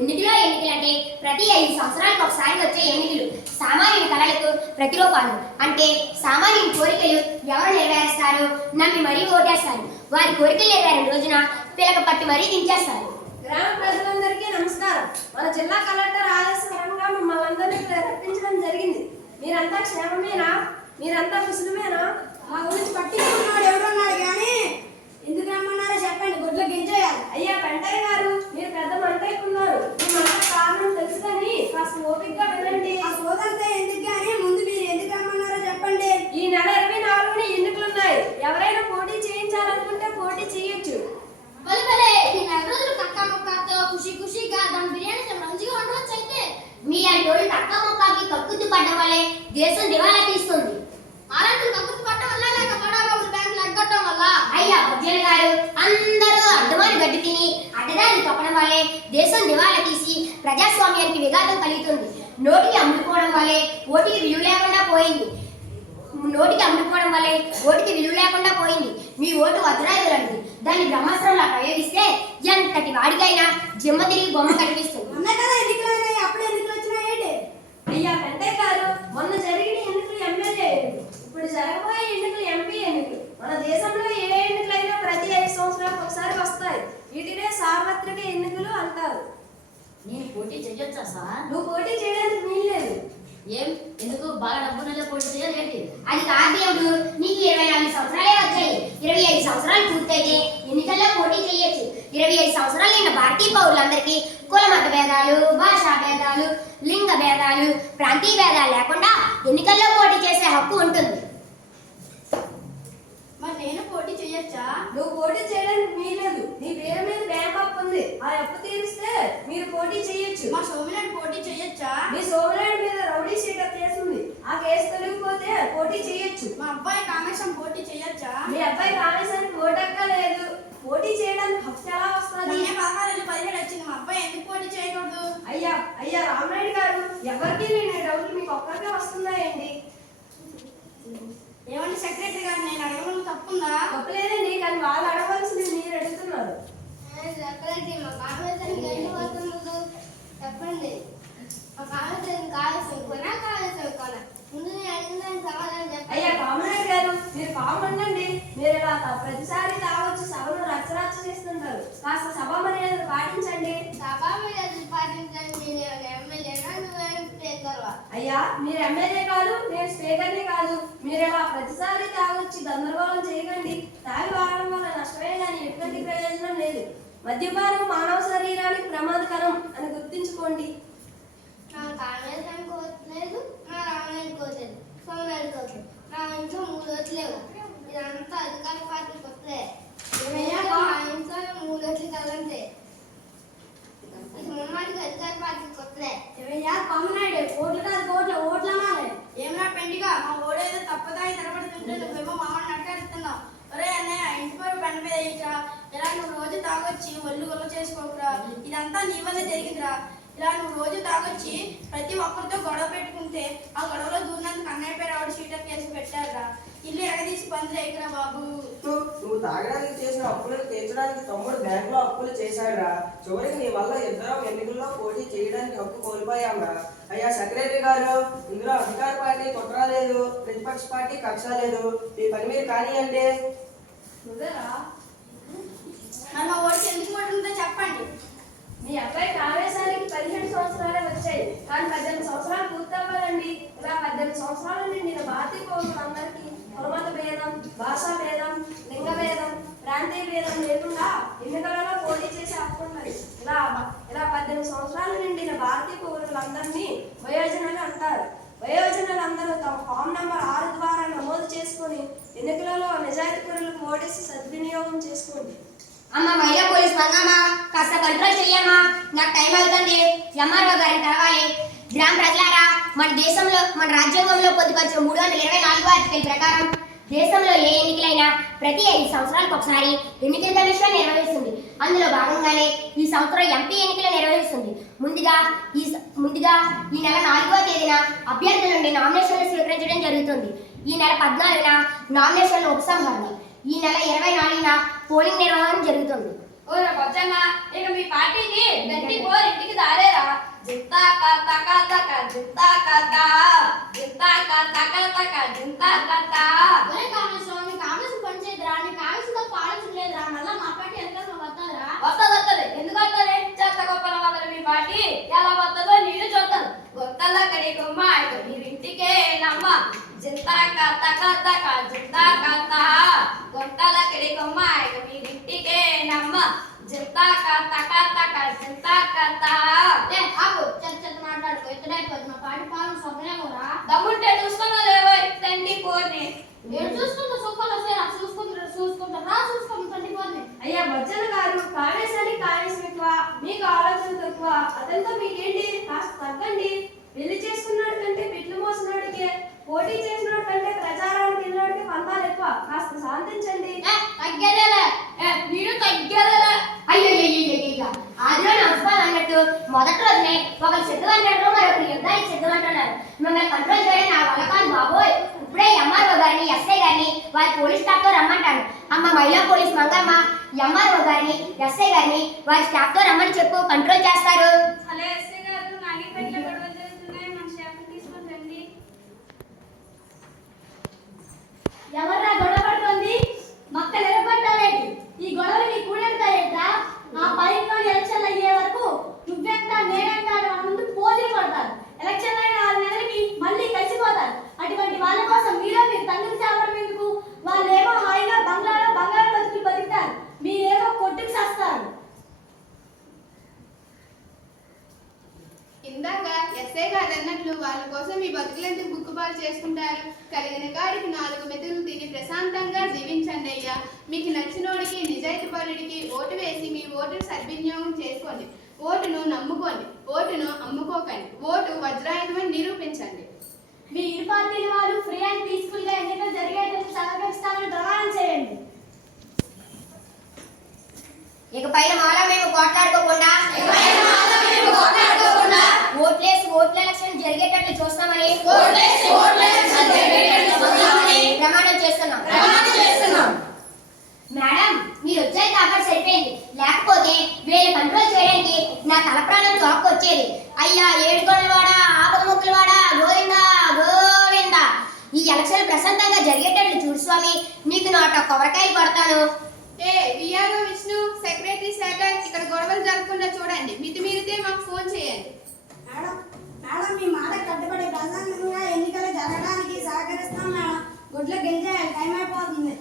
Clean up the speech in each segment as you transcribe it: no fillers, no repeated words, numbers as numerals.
ఎన్నికలంటే ప్రతి 5 సంవత్సరాలకు ఒకసారి వచ్చే ఎన్నికలు. సామాన్యుని కలలకు ప్రతిరూపాలు. అంటే సామాన్యుని కోరికలు ఎవరు నెరవేరుస్తారో నమ్మి మరీ ఓటేస్తారు. వారి కోరికలు నెరవేరిన రోజున పిలక పట్టి మరీ దించేస్తారు. గ్రామ ప్రజలందరికీ నమస్కారం. మన జిల్లా కలెక్టర్ ఆదేశపరంగా మిమ్మల్ని అందరినీ రప్పించడం జరిగింది. మీరంతా క్షేమమేనా? మీరంతా కుశలమేనా? మా గురించి పట్టించుకున్నాడు ఎవరున్నాడు కానీ ఎందుకు రమ్మన్నారో చెప్పండి. గుడ్లు గింజేయాలి. అయ్యా పెంటయ్య గారు, మీరు పెద్ద మంటైకున్నారు. మీ మంట కారణం తెలుసు కానీ కాస్త ఓపికగా వినండి. ఆ సోదంతా ఎందుకు కానీ ముందు మీరు ఎందుకు రమ్మన్నారో చెప్పండి. ఈ నెల 24న ఎన్నికలున్నాయి. ఎవరైనా పోటీ చేయించాలనుకుంటే పోటీ చేయొచ్చు. ఖుషిగా దాని బిర్యానీ మంచిగా ఉండవచ్చు. అయితే మీలాంటి వాళ్ళు తక్క మొక్కకి కక్కుతు పడ్డం వల్లే దేశం దివాలా తీస్తుంది. అలాంటి కక్కుతు పడ్డం వల్ల లేక బడాబాబుల బ్యాంకులు అడ్డటం వల్ల అయ్యా పద్యాలు గారు అందరూ అడ్డమాని గడ్డి తిని అడ్డదారి తప్పడం వల్లే దేశం దివాలా తీసి ప్రజాస్వామ్యానికి విఘాతం కలుగుతుంది. నోటికి అమ్ముకోవడం వల్లే ఓటికి విలువ లేకుండా పోయింది. మీ ఓటు వజ్రాయులండి. దాన్ని బ్రహ్మాస్త్రంలా ప్రయోగిస్తే ఎంతటి వాడికైనా జిమ్మ తిరిగి బొమ్మ కనిపిస్తుంది. మొన్న కదా ఎన్నికలు అప్పుడు ఎన్నికలు వచ్చినాయేంటి? అయ్యా పెంటయ్య గారు, మొన్న జరిగిన ఎన్నికలు ఎమ్మెల్యే ఎన్నికలు, ఇప్పుడు జరగబోయే ఎన్నికలు ఎంపీ ఎన్నికలు. మన దేశంలో ఏ ఎన్నికలైనా ప్రతి 5 సంవత్సరాలకు ఒకసారి వస్తాయి. వీటినే సార్వత్రిక ఎన్నికలు అంటారు. నేను పోటీ చేయొచ్చా సార్? నువ్వు పోటీ చేయడానికి వీల్లేదు. ఎందుకు? బాగా డబ్బునలో పోటీ చేయాలి. అది కాదు దేవుడు, నీకు 24 సంవత్సరాలే వచ్చాయి. 25 సంవత్సరాలు పూర్తయితే ఎన్నికల్లో పోటీ చేయొచ్చు. 25 సంవత్సరాలు అయిన భారతీయ పౌరులందరికీ కుల మత భేదాలు, భాషా భేదాలు, లింగ భేదాలు, ప్రాంతీయ భేదాలు లేకుండా ఎన్నికల్లో పోటీ చేసే హక్కు ఉంటుంది. మరి నేను పోటీ చేయొచ్చా? నువ్వు పోటీ చేయడానికి వీల్లేదు. నీ పేరు మీద బ్యాంక్ అప్పు ఉంది. ఆ అప్పు తీరిస్తే మీరు పోటీ చేయొచ్చు. మా సోమినాడు పోటీ చేయొచ్చా? మీ సోమరాయుడు మీద రౌడీ షీటర్ కేసు ఉంది. ఆ కేసు తొలగిపోతే పోటీ చేయొచ్చు. మా అబ్బాయి కామేశం పోటీ చేయొచ్చా? మీ అబ్బాయి కాళేశానికి ఓటక్క లేదు. పోటీ చేయడానికి హక్కు ఎలా వస్తుంది? 17 వచ్చింది. మా అబ్బాయి ఎందుకు పోటీ చేయకూడదు? అయ్యా రామనాయుడు గారు, ఎవరికి నేను డౌట్ మీకు ఒక్కరికే వస్తున్నాయండి. ఏమండి సెక్రటరీ గారు, నేను అడగడం తప్పుందా? తప్పలేదండి, కానీ వాళ్ళు అడగవలసింది మీరు అడుగుతున్నారు. సెక్రటరీ, మా కామేశానికి ఎందుకు వస్తున్నారు చెప్పండి. మా కామేశానికి కావాల్సిన కొన ముందు నేను అడిగిన దానికి సమాధానం చెప్పండి. అయ్యా కామనాయుడు గారు, మీరు కామండి. మీరు ఇలా ప్రతిసారి తాగొచ్చి సభను రచ్చరచ్చ చేస్తుంటారు. కాస్త సభ మర్యాదలు పాటించండి. సభా మర్యాదలు పాటించండి. నేను ఎమ్మెల్యేనా, నువ్వేం స్పీకర్వా? అయ్యా మీరు ఎమ్మెల్యే కాదు, నేను స్పీకర్ని కాదు. మీరు ఇలా ప్రతిసారి తాగొచ్చి గందరగోళం చేయకండి. తాగి వాడడం వల్ల నష్టమే కానీ ఎటువంటి ప్రయోజనం లేదు. మద్యపానం మానవ శరీరానికి ప్రమాదకరం అని గుర్తుంచుకోండి. నా కామేశానికి కోట్లేదు, నా రామనాయుడికి కోట్లేదు, సోమనాయుడికి కోట్లేదు. నా ఇంట్లో 3 ఓట్లు లేవు. ఇదంతా అధికార పార్టీ కొట్లే. మా ఇంట్లో 3 ఓట్లు కలంతే. ముమ్మాటికి అధికార పార్టీ కొట్లే. కామనాయుడు ఓట్లు కాదు కోట్లు ఓట్లు అనాలి. ఏమన్నా పెండిగా మా ఓడేదో తప్పదాయి నిలబడుతుంటే నువ్వేమో మామూలు నట్టేస్తున్నావు. ఒరే అన్నయ్య, ఇంటి పేరు బండి మీద వేయరా. ఇలా నువ్వు రోజు తాగొచ్చి ఒళ్ళు గొల్ల చేసుకోకురా. ఇదంతా నీ వల్ల జరిగిందిరా. ఇలా నువ్వు రోజు తాగొచ్చి ప్రతి ఒక్కరితో గొడవ పెట్టుకుంటే ఆ గొడవలో దూరినందుకు అన్నయ్య పేరు ఆవిడ షీటర్ కేసు పెట్టారా. ఇల్లు ఎగదీసి పందులు ఎక్కరా బాబు. నువ్వు తాగడానికి చేసిన అప్పులు తీర్చడానికి తమ్ముడు బ్యాంకులో అప్పులు చేశాడురా. చివరికి నీ వల్ల ఇద్దరం ఎన్నికల్లో పోటీ చేయడానికి హక్కు కోల్పోయాంరా. అయ్యా సెక్రటరీ గారు, ఇందులో అధికార పార్టీ కుట్ర లేదు, ప్రతిపక్ష పార్టీ కక్ష లేదు. మీ పని మీరు కానివ్వండి. నువ్వేరా? మరి మా ఓడికి ఎందుకు ఓటుందో చెప్పండి. మీ అబ్బాయి కాళేశానికి 17 సంవత్సరాలే వచ్చాయి, కానీ 18 సంవత్సరాలు పూర్తవ్వాలండి. ఇలా 18 సంవత్సరాల నుండి నేను భారతీయ పౌరులందరికీ కులమత భేదం, భాషా భేదం, లింగ భేదం, ప్రాంతీయ భేదం లేకుండా ఎన్నికలలో పోటీ చేసే హక్కు ఉన్నది. ఇలా 18 సంవత్సరాల నిండిన భారతీయ పౌరులందరినీ వయోజనులు అంటారు. వయోజనులందరూ తమ ఫామ్ నంబర్ 6 ద్వారా నమోదు చేసుకుని ఎన్నికలలో నిజాయితీ పరులకు ఓటేసి సద్వినియోగం చేసుకోండి. అమ్మ మహిళా పోలీస్ మంగమ్మ, కాస్త కంట్రోల్ చెయ్యమ్మా, నాకు టైం అవుతుంది. ఎంఆర్ఓ గారిని కలవాలి. గ్రామ ప్రజలారా, మన రాజ్యాంగంలో పొందుపరిచిన 324వ ఆర్టికల్ ప్రకారం దేశంలో ఏ ఎన్నికలైనా ప్రతి 5 సంవత్సరాలకు ఒకసారి ఎన్నికల కమిషన్ నిర్వహిస్తుంది. అందులో భాగంగానే ఈ సంవత్సరం ఎంపీ ఎన్నికలు నిర్వహిస్తుంది. ముందుగా ఈ నెల 4వ తేదీన అభ్యర్థుల నుండి నామినేషన్లు స్వీకరించడం జరుగుతుంది. ఈ నెల 14న నామినేషన్ల ఉపసంహరణ. ఈ నెల 24న పోలింగ్ నిర్వహణ జరుగుతుంది. ఓరా బొచ్చన్న, ఇక మీ పార్టీకి గట్టి పోరు ఇంటికి దారేరా. జింతా కథ కథ జింతా కథ జింతా కథ కథ జింతా కథ. ఒరే కామేశ్వరం, కామేశ్వరం పనిచేయదురా, నీ కామేశ్వరంతో పాలించలేదురా, మళ్ళా మా పార్టీ వెనకాల వస్తారా? వస్తుంది. ఎందుకు వస్తుంది? చెత్త గొప్పల వదలు మీ పార్టీ ఎలా వస్తుందో నేను చూస్తాను. గొత్తల కడి గుమ్మ మీరింటికే నమ్మ. జింతా కథ కథ జింతా కథ గొత్తల కడి గుమ్మ మీరింటికే నమ్మ. జింతా కథ కథ జింతా కథ. ఆపు, చెత్త మాట్లాడుకో, ఎక్కడైపోతుంది మా పార్టీ పాలన సొంతనేమోరా. దమ్ముంటే చూసుకున్నా లేవో తండ్రి పోర్ని. నేను చూసుకుంటా, సొక్కలు వస్తే చూసుకుంటారా చూసుకుంటా పోని. అయ్యా బచ్చన్న గారు, కావేశానికి కావేశం ఎక్కువ, మీకు ఆలోచన తక్కువ. అతనితో మీకేంటి? కాస్త తగ్గండి. పెళ్లి చేసుకున్నాడు కంటే పిట్లు మోసినాడికే, పోటీ చేసినాడు కంటే ప్రచారానికి వెళ్ళినాడికి పంతాలు ఎక్కువ. కాస్త శాంతించండి. తగ్గేదేలే. మీరు తగ్గేదేలే. అయ్యో ఆదిలో నమస్కారం అన్నట్టు మొదటి రోజునే ఒకరు సిద్ధమంటారు, మరొకరు యుద్ధానికి సిద్ధమంటున్నారు. మిమ్మల్ని కంట్రోల్ చేయడం నా వల్ల కాదు బాబోయ్. ఇప్పుడే ఎంఆర్ఓ గారిని, ఎస్ఐ గారిని వారి పోలీస్ స్టాఫ్ తో రమ్మంటాను. అమ్మ మహిళా పోలీస్ మంగమ్మ ఎంఆర్ఓ గారిని, ఎస్ఐ గారిని వారి స్టాఫ్ తో రమ్మని చెప్పు, కంట్రోల్ చేస్తారు. హలో ఎస్ఐ గారు, నాగిపేటలో గొడవలు జరుగుతున్నాయి, మన స్టాఫ్ తీసుకొని రండి. ఎవర్రా గొడవ పడుతుంది? మక్కలు ఎరగొట్టాలేంటి? ఈ గొడవలు నీ కూడెడతాయేంటా? ఆ పైన ఎలక్షన్లు అయ్యే వరకు నువ్వెంత నేనెంత ముందు పోజులు పడతారు. ఎలక్షన్లు అయిన 6 నెలలకి మళ్ళీ కలిసిపోతారు. అటువంటి వాళ్ళ కోసం మీరు తండ్రి చేపడం ఎందుకు? వాళ్ళేమో హాయిగా బంగారం బతుకులు బతుకుతారు, మీరేమో కొట్టుకు చేస్తారు. ఇందాక ఎస్ఐ గారు అన్నట్లు వాళ్ళ కోసం మీ బతుకులెందుకు బుక్కుపాలు చేసుకుంటారు? కలిగిన కాడికి 4 మెతుకులు తిని ప్రశాంతంగా జీవించండి అయ్యా. మీకు నచ్చినోడికి, నిజాయితీపరుడికి ఓటు వేసి మీ ఓటును సద్వినియోగం చేసుకోండి. ఓటును నమ్ముకోండి, ఓటును అమ్ముకోకండి. ఓటు వజ్రాయుధమని నిరూపించండి. మీ ఇరు పార్టీల వాళ్ళు ఫ్రీ అండ్ పీస్ఫుల్ గా ఎన్నికలు జరిగేటట్టు సహకరిస్తామని ప్రమాణం చేయండి. ఇకపైన మాలో మేము పోట్లాడుకోకుండా ఓట్లేసి ఓట్ల ఎలక్షన్ జరిగేటట్లు చూస్తామని ప్రమాణం చేస్తున్నాం. మేడం, మీరు వచ్చాయి కాబట్టి సరిపోయింది, లేకపోతే వీళ్ళు కంట్రోల్ చేయడానికి నా తల ప్రాణం తోక్కొచ్చేది. అయ్యా ఏడుకొండలవాడా, ఆపద ముక్కులవాడా, గోవిందా. ఈ ఎలక్షన్ ప్రశాంతంగా జరిగేటట్లు చూడు స్వామి, నీకు నాట కొబ్బరికాయలు పడతాను. విఆర్ఓ విష్ణు, సెక్రటరీ శేఖర్, ఇక్కడ గొడవలు జరగకుండా చూడండి. మితిమీరితే మాకు ఫోన్ చేయండి. మేడం, మీ మాట కట్టుబడి ప్రశాంతంగా ఎన్నికలు జరగడానికి సహకరిస్తాం మేడం. గుడ్ల గెలిచేయాలి, టైం అయిపోతుంది.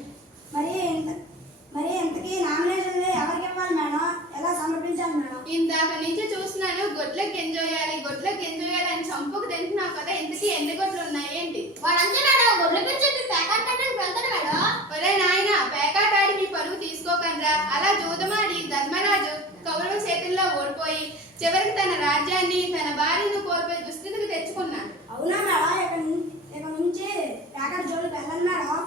మరి ఇంతకీ నామినేషన్ ఎవరికి ఇవ్వాలి మేడం? ఎలా సమర్పించాలి మేడం? ఇందాక నుంచి చూస్తున్నాను, గొడ్లకు ఎంజాయ్ అని చంపుకు తింటున్నావు కదా. ఇంతకీ ఎన్ని గొడ్లు ఉన్నాయి ఏంటి? వాడంతే మేడం, గుడ్ల పెంచి ప్యాకెట్ వెళ్తాడు మేడం. ఒరే నాయన, పేకాటాడి మీ పరువు తీసుకోకండ్రా. అలా జూదమాడి ధర్మరాజు కౌరవ చేతుల్లో ఓడిపోయి చివరికి తన రాజ్యాన్ని, తన భార్యను కోల్పోయి దుస్థితికి తెచ్చుకున్నాడు. అవునా మేడం? ఇక నుంచి ప్యాకెట్ జోలికి వెళ్ళను మేడం.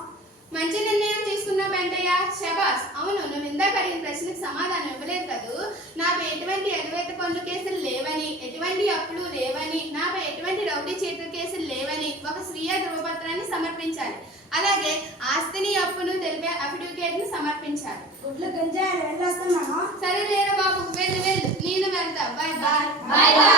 మంచి నిర్ణయం తీసుకున్నావు వెంటయ్య, శబాస్. అవును, నువ్వు ఇందాక అడిగిన ప్రశ్నకు సమాధానం ఇవ్వలేదు కదూ. నాపై ఎటువంటి ఎగవేత పనుల కేసులు లేవని, ఎటువంటి అప్పులు లేవని, నాపై ఎటువంటి రౌడీ చీటర్ కేసులు లేవని ఒక స్వీయ ధృవపత్రాన్ని సమర్పించాలి. అలాగే ఆస్తిని, అప్పును తెలిపే అఫిడవిట్ ని సమర్పించాలి. గుడ్లు గెలిచేయాలి, వెళ్ళొస్తాం మేడం. సరే లేరా బాబు, వెళ్ళు. నేను వెళ్తా. Bye bye. Bye bye.